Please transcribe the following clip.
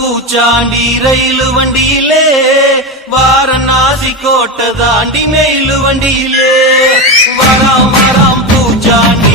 பூச்சாண்டி ரயிலு வண்டியிலே வாரணாசி கோட்டை தாண்டி மெயிலு வண்டியிலே வராம் வராம் பூச்சாண்டி